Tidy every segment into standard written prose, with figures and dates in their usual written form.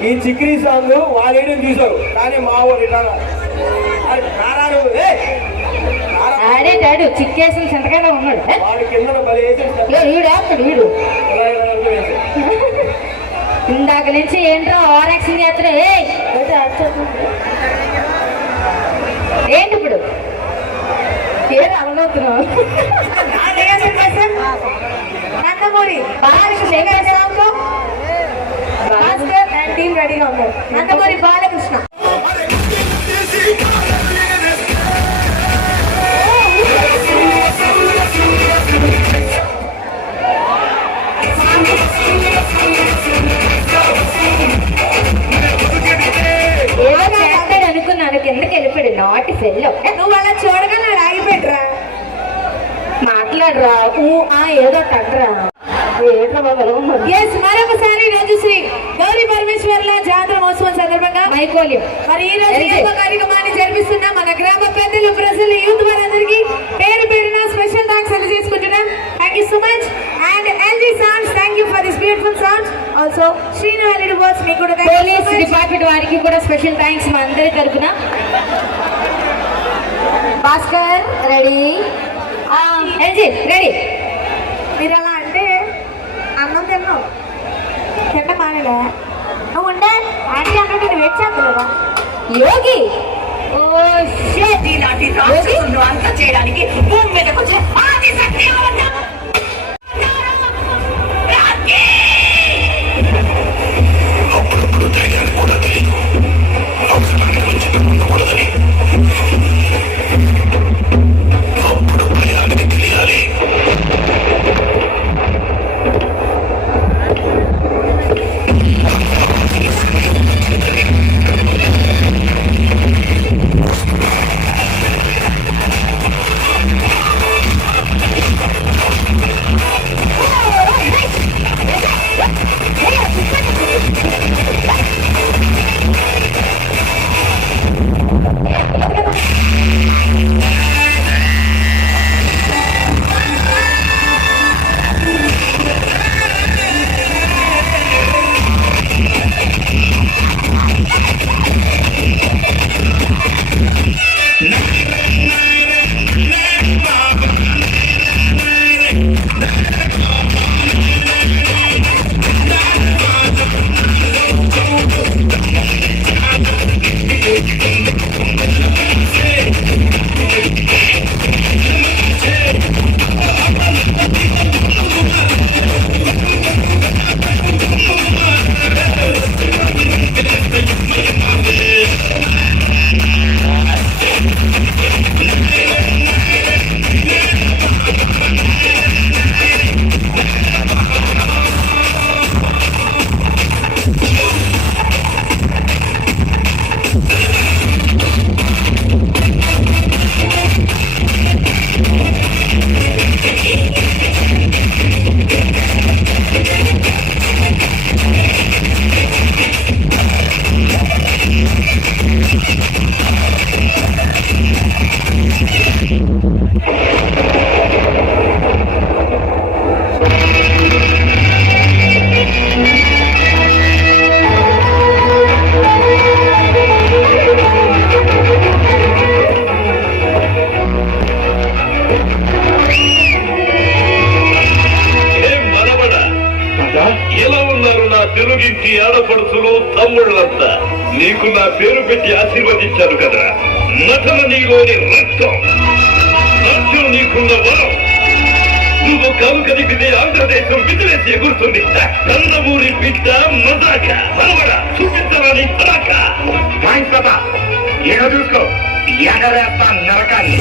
ఈ చిక్రీ సాంగ్ వాళ్ళేయడం చూసావు కానీ మా ఊరు ఆడేటాడు చిక్కేసిన చింతకాయలో ఉన్నాడు వాడి కింద బలి వీడు వీడు ఇందాక నుంచి ఏంట్రో ఓవరాక్షన్ చేస్తున్నా ఏంటి ఇప్పుడు ఏదో అవనవుతున్నావు నందమూరి టీం రెడీగా ఉన్నారు నందమూరి బాలకృష్ణ అనుకున్నాను కిందకి వెళ్ళిపోయాడు నాటి సెల్లో నువ్వు అలా చూడగా నాకు ఆగిపోయాడురా మాట్లాడరా ఏదో టడ్రా మరొకసారి రోజు శ్రీ గౌరీ పరమేశ్వర్ల జాతర మహోత్సవం సందర్భంగా మైకోల్యం మరి ఈ రోజు కార్యక్రమాన్ని జరిపిస్తున్న మన గ్రామ పెద్దలు ప్రజలు యూత్ వారందరికీ పేరు పేరున స్పెషల్ థాంక్స్ తెలియజేసుకుంటున్నాం. Thank you so much and LG sounds thank you for this beautiful sounds also శ్రీనివాసుడు వర్క్స్ మీకు కూడా పోలీస్ డిపార్ట్మెంట్ వారికి కూడా స్పెషల్ థ్యాంక్స్ మా అందరి తరఫున. భాస్కర్ రెడీ ఎల్జీ రెడీ మీరు అలా అంటే అన్నం తిన్నావు తింట మానేలే నువ్వు ఉండే ఆంటీ అన్నట్టు నువ్వు వెయిట్ చేస్తలేవా యోగి అంత చేయడానికి భూమి మీదకి వచ్చే ఆది శక్తి అప్పుడప్పుడు ధైర్యాన్ని కూడా తెలియదు అవసరానికి వచ్చి ఉండకూడదని అప్పుడు భయానికి తెలియాలి. తెలుగింటి ఆడపడుచులు తమ్ముళ్ళంతా నీకు నా పేరు పెట్టి ఆశీర్వదించారు కదా. నటన నీలోని రక్తం, నాట్యం నీకున్న వరం. నువ్వు కాలు కదిపితే ఆంధ్రదేశం విదిలేసి ఎగురుతుంది. నందమూరి బిడ్డ మజాక మనవడ చూపించాలని పరాక. ఏదో చూసుకో ఎగరేస్తా నరకాన్ని.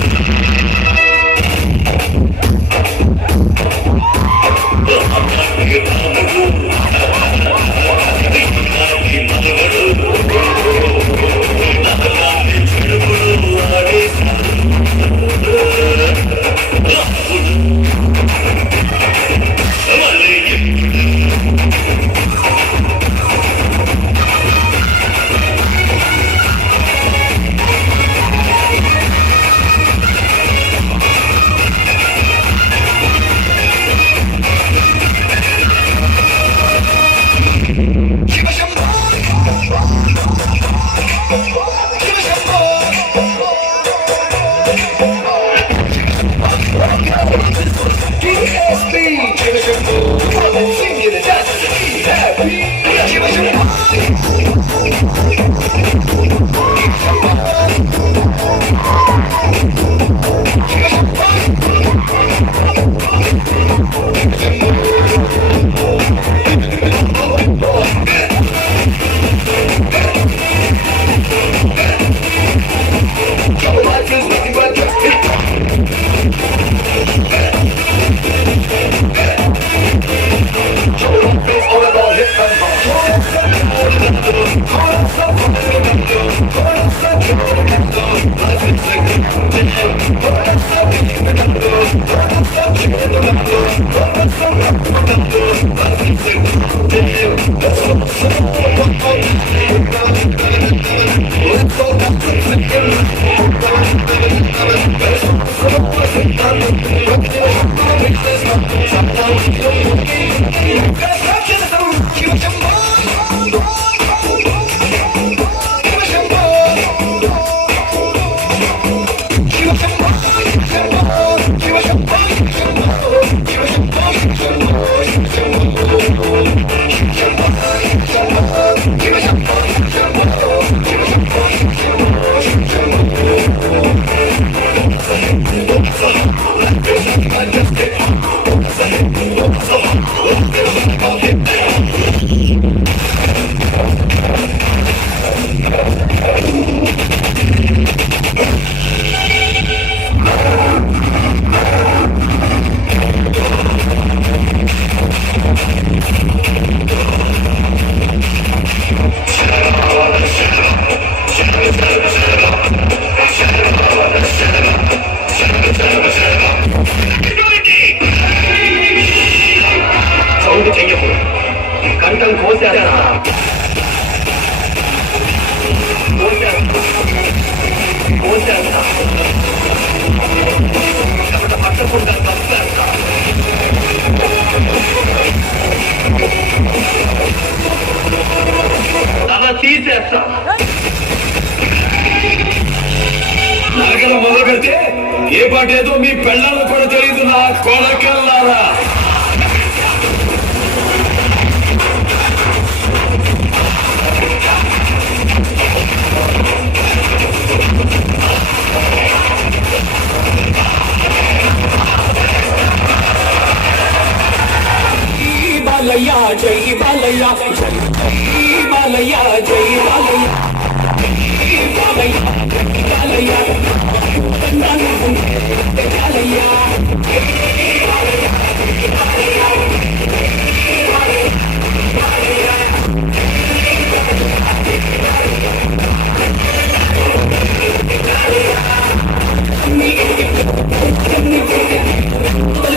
సౌండ్ చెయ్యకు, కంఠం కోసేస్తా. పట్టకుండా తప్పేస్తా. తల తీసేస్తా. నరకల మొదలు పెడితే ఏ పాట ఏదో మీ పెళ్ళాలు కూడా తెలియదు నా కొడకల్లారా. బాలయ్య జై బాలయ్య జై బాలయ్య జై బాలయ్య బాలయ్య బాలయ్య బాలయ్య.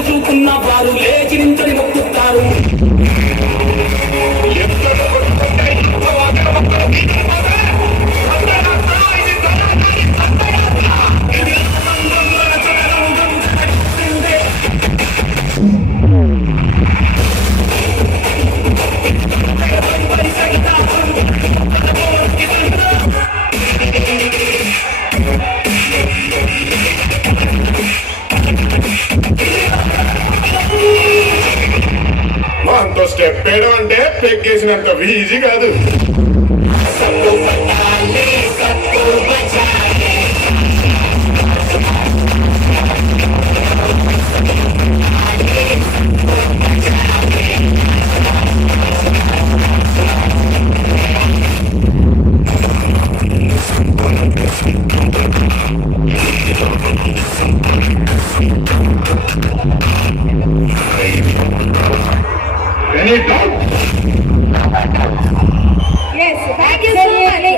చూకున్న వారు లేచి నించని మొక్కుతారు. అంత స్టెప్ వేయడం అంటే పెగ్గేసినంత ఈజీ కాదు.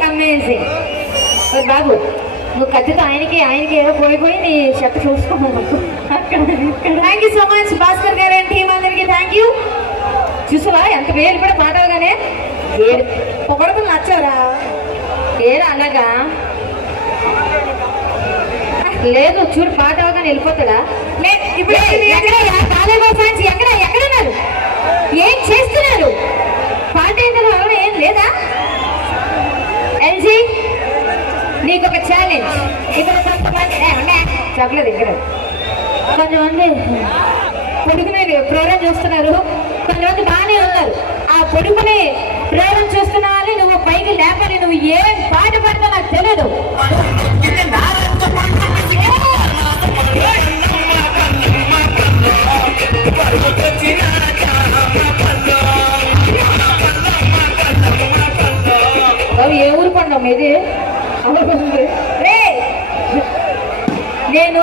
అమేజింగ్. బాబు నువ్వు ఖచ్చితంగా ఆయనకి ఏదో పోయి నీ షర్ట్ చూసుకోవాలి. Thank you so much Bhaskar గారు అండ్ టీం అందరికి థ్యాంక్ యూ. చూసావా ఎంత వేలు కూడా మాటవగానే పొగడతలు నచ్చారా ఏరా అలాగా లేదు చూడు పాట అవగానే వెళ్ళిపోతాడా. ఇప్పుడు ఎక్కడున్నారు ఏం చేస్తున్నారు పాట ఎవరు ఏం లేదా. ఎల్జీ నీకు ఒక ఛాలెంజ్. ఇక్కడ కొంతమంది చెప్పలేదు ఇక్కడ కొంతమంది పొడుగునే ప్రోగ్రామ్ చూస్తున్నారు, కొంతమంది బాగానే ఉన్నారు. ఆ పొడుగుని ప్రోగ్రామ్ చూస్తున్న వాళ్ళు నువ్వు పైకి లేపని నువ్వు ఏం పాట పడతా నాకు తెలియదు. ఏ ఊరు పండుగ ఇది? నేను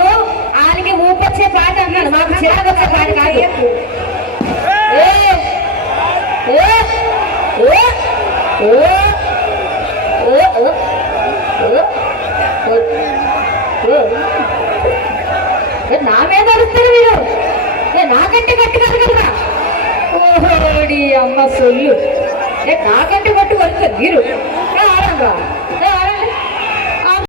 ఆయనకి ఊపొచ్చే పాట అన్నాడు, మాకు చిరాకొచ్చే పాట కాదు. నా మీద అరుస్తారు మీరు, నాకంటే గట్టిగా ఓహోడి అమ్మ సొల్లు నాకంటే కొట్టు వస్తుంది మీరు ఆడంరా